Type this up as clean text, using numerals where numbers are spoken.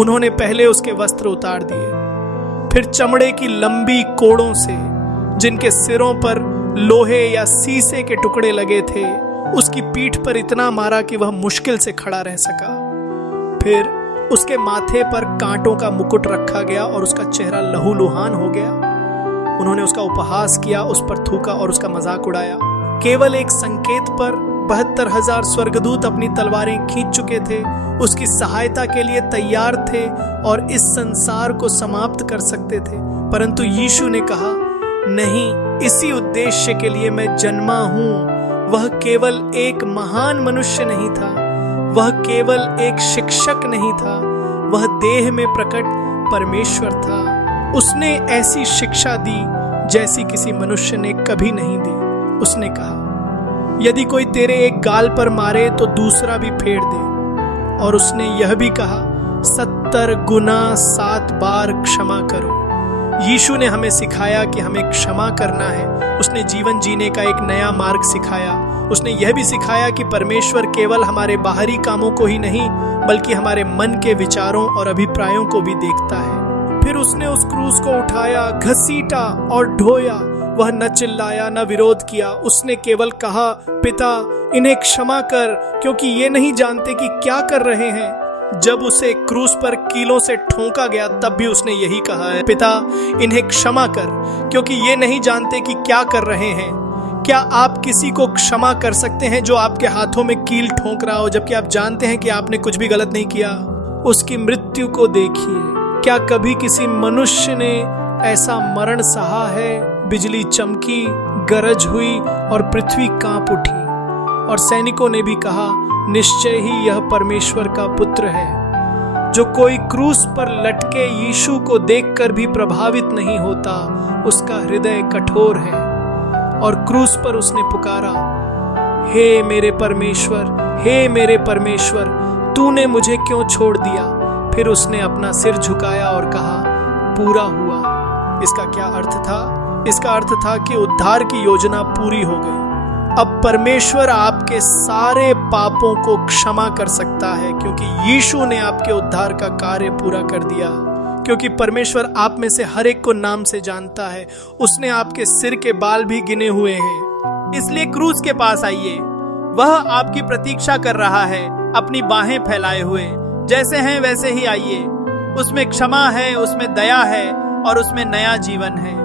उन्होंने पहले उसके वस्त्र उतार दिए, फिर चमड़े की लंबी कोड़ों से जिनके सिरों पर लोहे या शीशे के टुकड़े लगे थे उसकी पीठ पर इतना मारा कि वह मुश्किल से खड़ा रह सका। फिर उसके माथे पर कांटों का मुकुट रखा गया और उसका चेहरा लहूलुहान हो गया। उन्होंने उसका उपहास किया, उस पर थूका और उसका मजाक उड़ाया। केवल एक संकेत पर 72,000 स्वर्गदूत अपनी तलवारें खींच चुके थे, उसकी सहायता के लिए तैयार थे और इस संसार को समाप्त कर सकते थे। परंतु यीशु ने कहा, नहीं, इसी उद्देश्य के लिए मैं जन्मा हूं। वह केवल एक महान मनुष्य नहीं था, वह केवल एक शिक्षक नहीं था, वह देह में प्रकट परमेश्वर था। उसने ऐसी शिक्षा दी जैसी किसी मनुष्य ने कभी नहीं दी। उसने कहा, यदि कोई तेरे एक गाल पर मारे तो दूसरा भी फेर दे। और उसने यह भी कहा, 70 गुना 7 बार क्षमा करो। यीशु ने हमें सिखाया कि हमें क्षमा करना है। उसने जीवन जीने का एक नया मार्ग सिखाया। उसने यह भी सिखाया कि परमेश्वर केवल हमारे बाहरी कामों को ही नहीं बल्कि हमारे मन के विचारों और अभिप्रायों को भी देखता है। फिर उसने उस क्रूस को उठाया, घसीटा और ढोया। वह न चिल्लाया न विरोध किया। उसने केवल कहा, पिता, इन्हें क्षमा कर, क्योंकि ये नहीं जानते कि क्या कर रहे हैं। जब उसे क्रूस पर कीलों से ठोंका गया तब भी उसने यही कहा है, पिता, इन्हें क्षमा कर, क्योंकि ये नहीं जानते कि क्या कर रहे हैं। क्या आप किसी को क्षमा कर सकते हैं जो आपके हाथों में कील ठोंक रहा हो, जबकि आप जानते हैं कि आपने कुछ भी गलत नहीं किया? उसकी मृत्यु को देखिए। क्या कभी किसी मनुष्य ने ऐसा मरण सहा है? बिजली चमकी, गरज हुई और पृथ्वी कांप उठी। और सैनिकों ने भी कहा, निश्चय ही यह परमेश्वर का पुत्र है। जो कोई क्रूस पर लटके यीशु को देखकर भी प्रभावित नहीं होता, उसका हृदय कठोर है। और क्रूस पर उसने पुकारा, हे मेरे परमेश्वर, हे मेरे परमेश्वर, तूने मुझे क्यों छोड़ दिया? फिर उसने अपना सिर झुकाया और कहा, पूरा हुआ। इसका क्या अर्थ था? इसका अर्थ था कि उद्धार की योजना पूरी हो गई। अब परमेश्वर आपके सारे पापों को क्षमा कर सकता है, क्योंकि यीशु ने आपके उद्धार का कार्य पूरा कर दिया। क्योंकि परमेश्वर आप में से हर एक को नाम से जानता है। उसने आपके सिर के बाल भी गिने हुए हैं। इसलिए क्रूस के पास आइए। वह आपकी प्रतीक्षा कर रहा है, अपनी बाहें फैलाए हुए। जैसे हैं वैसे ही आइए। उसमें क्षमा है, उसमें दया है और उसमें नया जीवन है।